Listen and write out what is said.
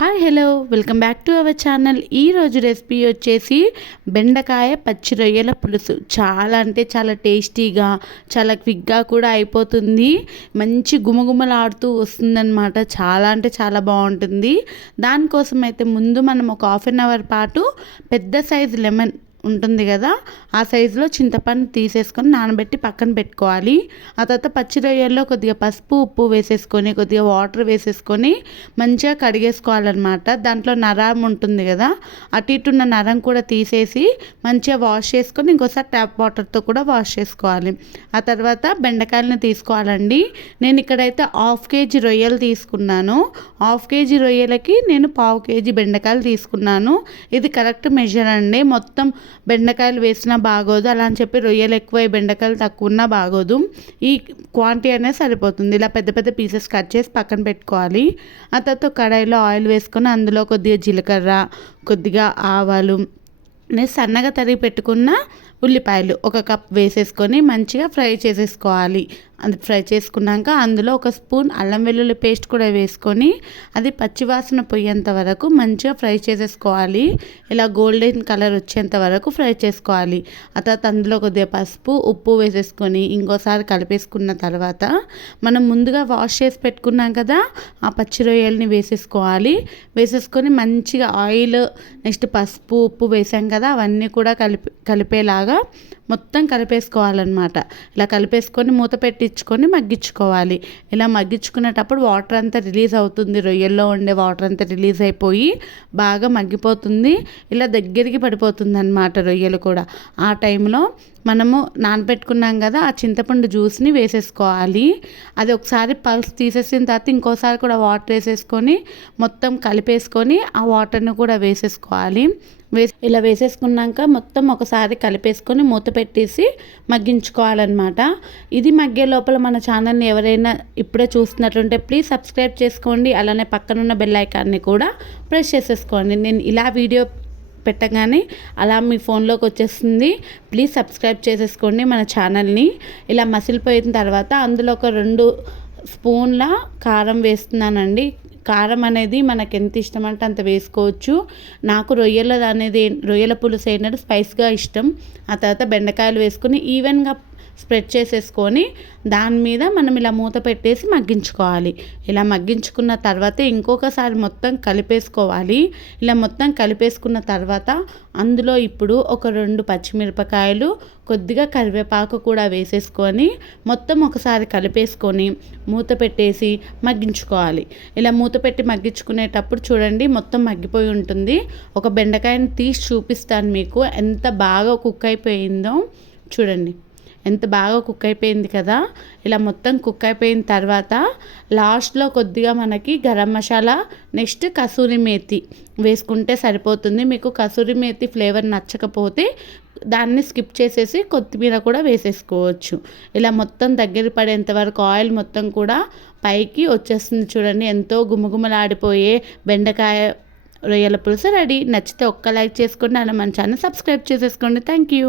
Hi hello welcome back to our channel. ఈరోజు recipe వచ్చేసి బెండకాయ పచ్చి రొయ్యల పులుసు. చాలా అంటే చాలా టేస్టీగా, చాలా క్విక్గా కూడా అయిపోతుంది. మంచి గుమగుమలాడుతూ వస్తుందన్నమాట. చాలా అంటే చాలా బాగుంటుంది. దానికోసం అయితే ముందు మనం ఒక హాఫ్ అన్ అవర్ పాటు పెద్ద సైజు లెమన్ ఉంటుంది కదా, ఆ సైజులో చింతపండు తీసేసుకొని నానబెట్టి పక్కన పెట్టుకోవాలి. ఆ తర్వాత పచ్చి రొయ్యల్లో కొద్దిగా పసుపు ఉప్పు వేసేసుకొని కొద్దిగా వాటర్ వేసేసుకొని మంచిగా కడిగేసుకోవాలన్నమాట. దాంట్లో నరం ఉంటుంది కదా, అటు ఇటు ఉన్న నరం కూడా తీసేసి మంచిగా వాష్ చేసుకొని ఇంకోసారి ట్యాప్ వాటర్తో కూడా వాష్ చేసుకోవాలి. ఆ తర్వాత బెండకాయలను తీసుకోవాలండి. నేను ఇక్కడైతే హాఫ్ కేజీ రొయ్యలు తీసుకున్నాను. హాఫ్ కేజీ రొయ్యలకి నేను పావు కేజీ బెండకాయలు తీసుకున్నాను. ఇది కరెక్ట్ మెజర్ అండి. మొత్తం బెండకాయలు వేసినా బాగోదు, అలా అని చెప్పి రొయ్యలు ఎక్కువ బెండకాయలు తక్కువ ఉన్నా బాగోదు. ఈ క్వాంటిటీ అనేది సరిపోతుంది. ఇలా పెద్ద పెద్ద పీసెస్ కట్ చేసి పక్కన పెట్టుకోవాలి. ఆ తర్వాత కడాయిలో ఆయిల్ వేసుకొని అందులో కొద్దిగా జీలకర్ర, కొద్దిగా ఆవాలు, నేను సన్నగా తరిగి పెట్టుకున్న ఉల్లిపాయలు ఒక కప్ వేసేసుకొని మంచిగా ఫ్రై చేసేసుకోవాలి. అది ఫ్రై చేసుకున్నాక అందులో ఒక స్పూన్ అల్లం వెల్లుల్లి పేస్ట్ కూడా వేసుకొని అది పచ్చివాసన పోయేంత వరకు మంచిగా ఫ్రై చేసేసుకోవాలి. ఇలా గోల్డెన్ కలర్ వచ్చేంత వరకు ఫ్రై చేసుకోవాలి. ఆ తర్వాత అందులో కొద్దిగా పసుపు ఉప్పు వేసేసుకొని ఇంకోసారి కలిపేసుకున్న తర్వాత మనం ముందుగా వాష్ చేసి పెట్టుకున్నాం కదా, ఆ పచ్చి రొయ్యల్ని వేసేసుకొని మంచిగా ఆయిల్, నెక్స్ట్ పసుపు ఉప్పు వేసాం కదా, అవన్నీ కూడా కలిపేలాగా మొత్తం కలిపేసుకోవాలన్నమాట. ఇలా కలిపేసుకొని మూత పెట్టించుకొని మగ్గించుకోవాలి. ఇలా మగ్గించుకునేటప్పుడు వాటర్ అంతా రిలీజ్ అవుతుంది. రొయ్యల్లో ఉండే వాటర్ అంతా రిలీజ్ అయిపోయి బాగా మగ్గిపోతుంది. ఇలా దగ్గరికి పడిపోతుంది అన్నమాట రొయ్యలు కూడా. ఆ టైంలో మనము నానబెట్టుకున్నాం కదా, ఆ చింతపండు జ్యూస్ని వేసేసుకోవాలి. అది ఒకసారి పల్స్ తీసేసిన తర్వాత ఇంకోసారి కూడా వాటర్ వేసేసుకొని మొత్తం కలిపేసుకొని ఆ వాటర్ని కూడా వేసేసుకోవాలి. ఇలా వేసేసుకున్నాక మొత్తం ఒకసారి కలిపేసుకొని మూత పెట్టేసి మగ్గించుకోవాలన్నమాట. ఇది మగ్గే లోపల మన ఛానల్ని ఎవరైనా ఇప్పుడే చూస్తున్నట్లుంటే ప్లీజ్ సబ్స్క్రైబ్ చేసుకోండి. అలానే పక్కనున్న బెల్ ఐకాన్ని కూడా ప్రెస్ చేసేసుకోండి. నేను ఇలా వీడియో పెట్టగానే అలా మీ ఫోన్లోకి వచ్చేస్తుంది. ప్లీజ్ సబ్స్క్రైబ్ చేసేసుకోండి మన ఛానల్ని. ఇలా మసిలిపోయిన తర్వాత అందులో ఒక 2 స్పూన్ల కారం వేస్తున్నానండి. కారం అనేది మనకు ఎంత ఇష్టం అంటే అంత వేసుకోవచ్చు. నాకు రొయ్యల పులుసు ఏంటంటే స్పైస్గా ఇష్టం. ఆ తర్వాత బెండకాయలు వేసుకొని ఈవెన్గా స్ప్రెడ్ చేసేసుకొని దాని మీద మనం ఇలా మూత పెట్టేసి మగ్గించుకోవాలి. ఇలా మగ్గించుకున్న తర్వాత ఇంకొకసారి మొత్తం కలిపేసుకోవాలి. ఇలా మొత్తం కలిపేసుకున్న తర్వాత అందులో ఇప్పుడు ఒక 2 పచ్చిమిరపకాయలు, కొద్దిగా కరివేపాకు కూడా వేసేసుకొని మొత్తం ఒకసారి కలిపేసుకొని మూత పెట్టేసి మగ్గించుకోవాలి. ఇలా మూత పెట్టి మగ్గించుకునేటప్పుడు చూడండి మొత్తం మగ్గిపోయి ఉంటుంది. ఒక బెండకాయని తీసి చూపిస్తాను మీకు ఎంత బాగా కుక్ అయిపోయిందో. చూడండి ఎంత బాగా కుక్ అయిపోయింది కదా. ఇలా మొత్తం కుక్ అయిపోయిన తర్వాత లాస్ట్లో కొద్దిగా మనకి గరం మసాలా, నెక్స్ట్ కసూరి మేతి వేసుకుంటే సరిపోతుంది. మీకు కసూరి మేతి ఫ్లేవర్ నచ్చకపోతే దాన్ని స్కిప్ చేసేసి కొత్తిమీర కూడా వేసేసుకోవచ్చు. ఇలా మొత్తం దగ్గర పడేంత వరకు ఆయిల్ మొత్తం కూడా పైకి వచ్చేస్తుంది. చూడండి ఎంతో గుమగుమలాడిపోయే బెండకాయ రొయ్యల పులుసు రెడీ. నచ్చితే ఒక్క లైక్ చేసుకోండి, అలా మన ఛానల్ సబ్స్క్రైబ్ చేసేసుకోండి. Thank you.